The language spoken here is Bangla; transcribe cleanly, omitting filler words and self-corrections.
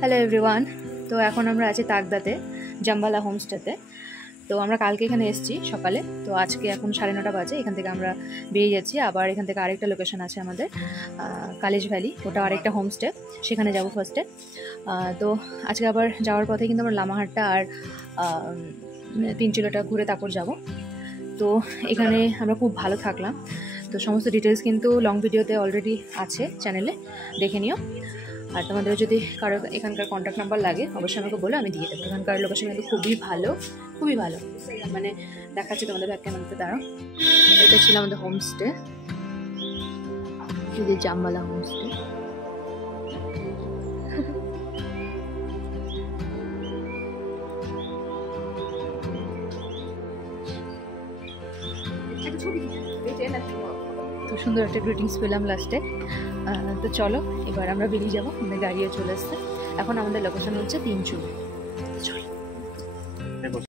Hello everyone. তো এখন আমরা আছি তাকদাতে, জাম্বালা হোমস্টেতে। তো আমরা কালকে এখানে এসেছি সকালে, তো আজকে এখন 9:30 বাজে। এখান থেকে আমরা বেরিয়ে যাচ্ছি। আবার এখান থেকে আরেকটা লোকেশন আছে আমাদের, কালিজ ভ্যালি, ওটা আরেকটা হোমস্টে, সেখানে যাব ফার্স্টে। তো আজকে আবার যাওয়ার পথে কিন্তু আমরা লামাহাট্টা আর তিনচুলাটা ঘুরে তারপর যাব। তো এখানে আমরা খুব ভালো থাকলাম। তো সমস্ত ডিটেলস কিন্তু লং ভিডিওতে অলরেডি আছে চ্যানেলে, দেখে নিও। আর তোমাদের যদি কারো এখানকার কন্ট্যাক্ট নাম্বার লাগে অবশ্যই আমাকে বলো, আমি দিয়ে দেবো। এখানকার লোকেশন কিন্তু খুবই ভালো, খুবই ভালো। মানে দেখাচ্ছি তোমাদের ব্যাক ক্যামেরাতে, দাঁড়াও। এটা ছিল আমাদের হোমস্টে, যদি জাম্বালা হোমস্টে। তো সুন্দর একটা গ্রিটিংস পেলাম লাস্টে। তো চলো এবার আমরা বেরিয়ে যাবো, আমাদের গাড়িও চলে আসছে। এখন আমাদের লোকেশন হচ্ছে তিনচুল। চলো।